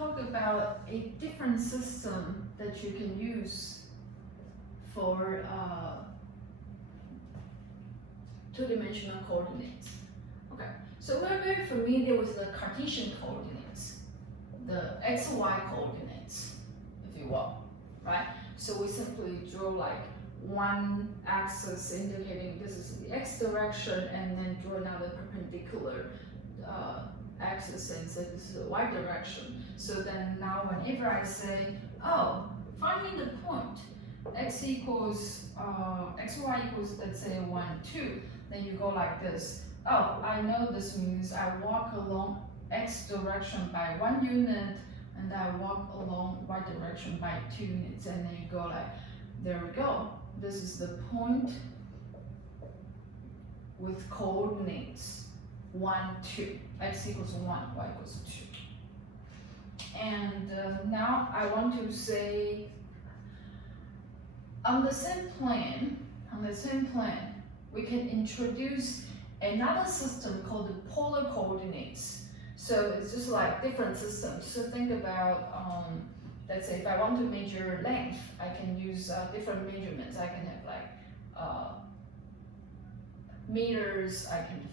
talk about a different system that you can use for two-dimensional coordinates. Okay, so we're very familiar with the Cartesian coordinates, the XY coordinates, if you will, right? So we simply draw like one axis indicating this is the x direction, and then draw another perpendicular axis and say this is the y direction. So then now whenever I say, oh, finding the point, x equals, xy equals, let's say 1, 2, then you go like this. Oh, I know this means I walk along x direction by 1 unit, and I walk along y direction by 2 units, and then you go like, there we go. This is the point with coordinates 1, 2. X equals 1, y equals 2. And now I want to say, on the same plane, we can introduce another system called the polar coordinates. So it's just like different systems. So think about, let's say if I want to measure length, I can use different measurements. I can have like meters. I can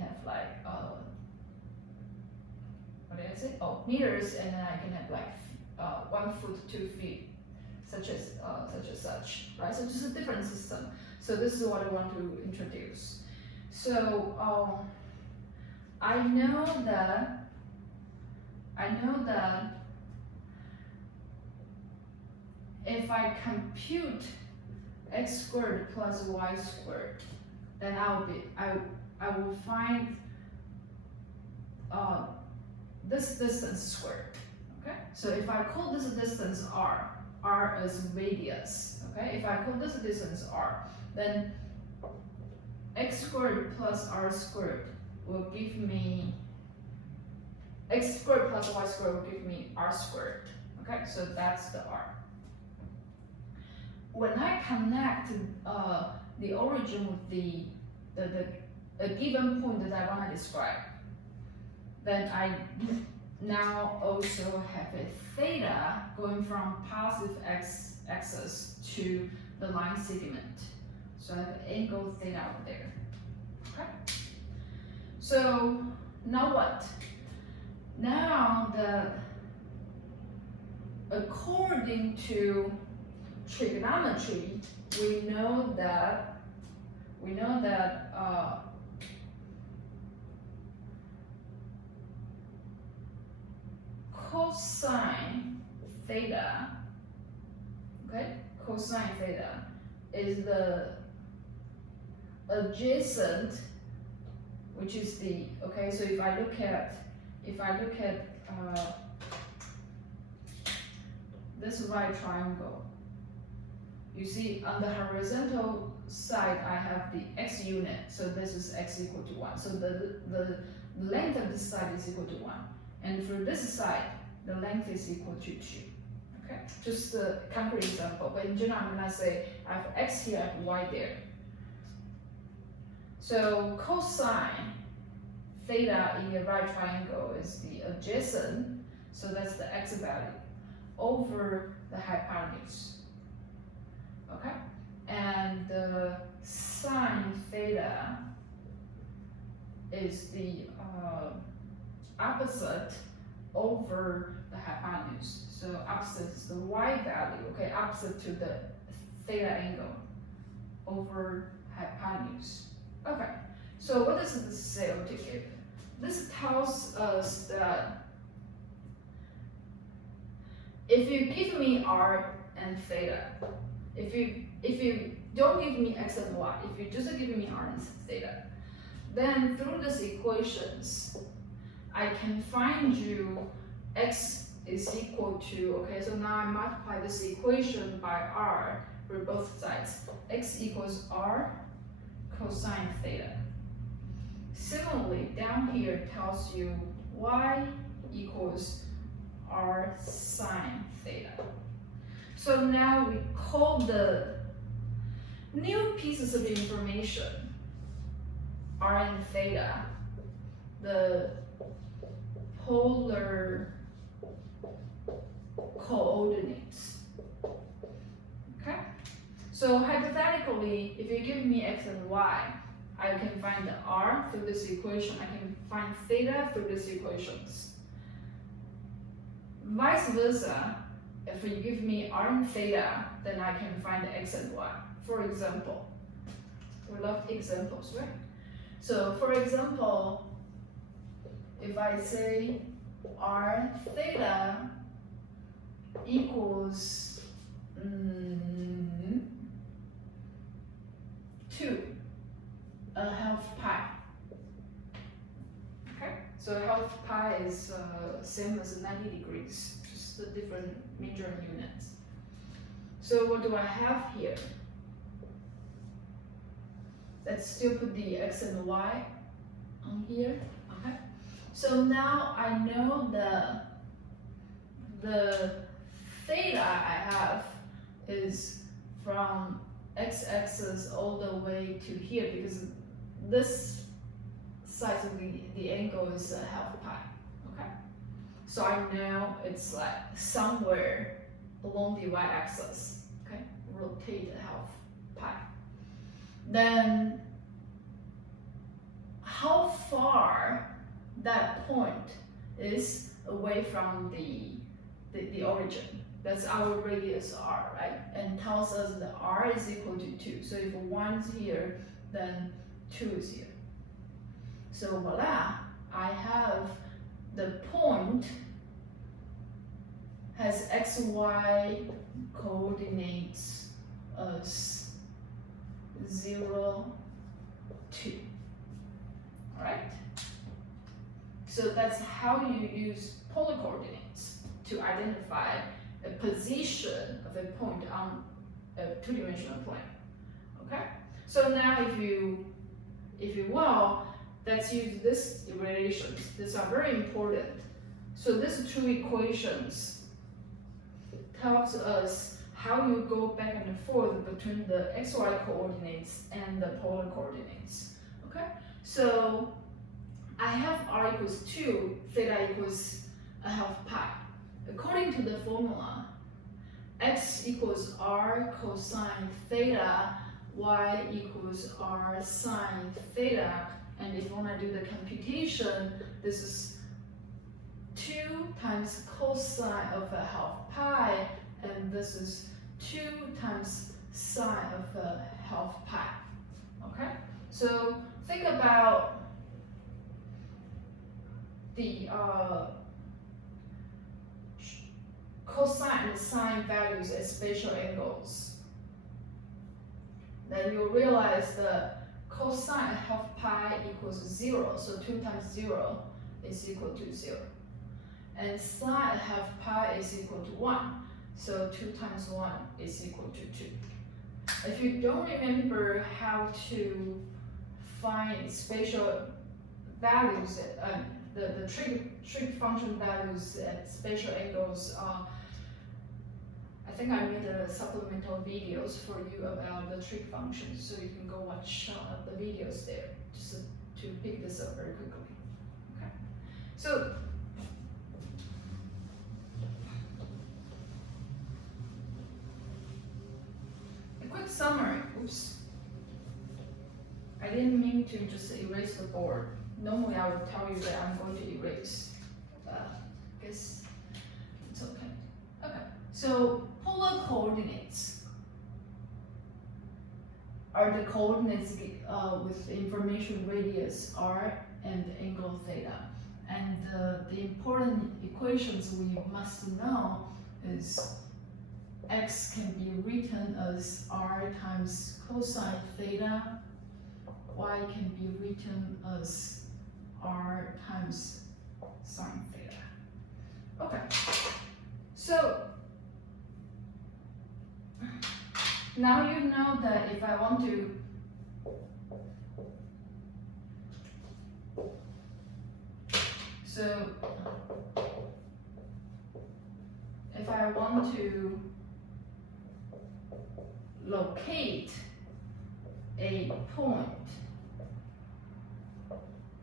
have like what did I say? Oh, meters, and then I can have like 1 foot, 2 feet, such as such, right? So just a different system. So this is what I want to introduce. So I know that if I compute x squared plus y squared, then I will find this distance squared. Okay, so if I call this distance r is radius. Okay, if I call this distance r, then x squared plus r squared will give me, x squared plus y squared will give me r squared. Okay, so that's the r. When I connect the origin with a given point that I want to describe, then I now also have a theta going from positive x-axis to the line segment. So I have an angle theta out there. Okay. So now what? Now according to trigonometry, we know that cosine theta, okay, cosine theta is the adjacent, which is the, okay, so if I look at this right triangle, you see on the horizontal side I have the x unit, so this is x equal to 1. So the length of this side is equal to 1, and for this side the length is equal to 2. Okay, just a concrete example, but in general I'm gonna say I have x here, I have y there. So cosine theta in a right triangle is the adjacent, so that's the x value, over the hypotenuse. Okay, and the sine theta is the opposite over the hypotenuse. So opposite is the y value, okay, opposite to the theta angle over hypotenuse. Okay, so what does this say or to give? This tells us that if you give me r and theta, if you don't give me x and y, if you just give me r and theta, then through these equations, I can find you x is equal to, okay, so now I multiply this equation by r for both sides. X equals r cosine theta. Similarly, down here tells you y equals r sine theta. So now we call the new pieces of information r and theta the polar coordinates. Okay? So hypothetically, if you give me x and y, I can find the r through this equation. I can find theta through these equations. Vice versa, if you give me r and theta, then I can find x and y. For example, we love examples, right? So for example, if I say r theta equals 2, a half pi. Okay, so half pi is same as 90 degrees, just a different measuring units. So what do I have here? Let's still put the x and y on here. Okay, so now I know the theta I have is from x-axis all the way to here, because this side of the angle is a half pi. Okay, so I know it's like somewhere along the y-axis. Okay, rotate a half pi. Then how far that point is away from the origin? That's our radius r, right? And tells us that r is equal to 2. So if 1 is here, then 2 is here. So voila, I have the point has x, y coordinates as 0, 2. Alright? So that's how you use polar coordinates to identify a position of a point on a two-dimensional plane. Okay? So now if you will, let's use these relations. These are very important. So these two equations tells us how you go back and forth between the xy coordinates and the polar coordinates. Okay? So I have r equals 2, theta equals a half pi. According to the formula, x equals r cosine theta, y equals r sine theta, and if you want to do the computation, this is 2 times cosine of a half pi, and this is 2 times sine of a half pi. Okay? So think about the cosine and sine values as spatial angles. Then you'll realize the cosine half pi equals 0, so 2 times 0 is equal to 0. And sine half pi is equal to 1, so 2 times 1 is equal to 2. If you don't remember how to find spatial values, the trig function values at spatial angles, I think I made a supplemental videos for you about the trig functions, so you can go watch the videos there, just to pick this up very quickly. Okay, so a quick summary. Oops, I didn't mean to just erase the board. Normally I would tell you that I'm going to erase. Guess it's okay. Okay, so polar coordinates are the coordinates with information radius r and angle theta. And the important equations we must know is x can be written as r times cosine theta, y can be written as r times sine theta. Okay, so now you know that if I want to locate a point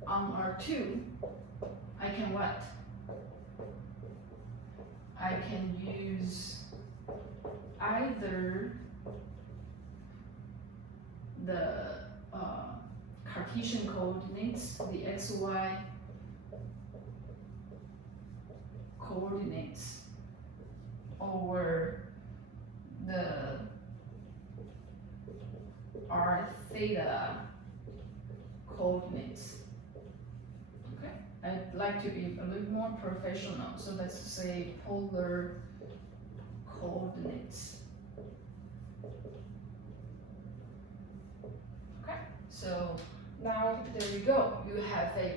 on R2, I can what? I can use either the Cartesian coordinates, the xy coordinates, or the r theta coordinates. Okay, I'd like to be a little more professional, so let's say polar coordinates. Okay, so now there you go. You have a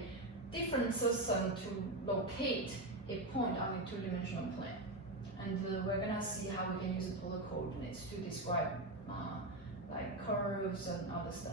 different system to locate a point on a two-dimensional plane. And we're gonna see how we can use the polar coordinates to describe like curves and other stuff.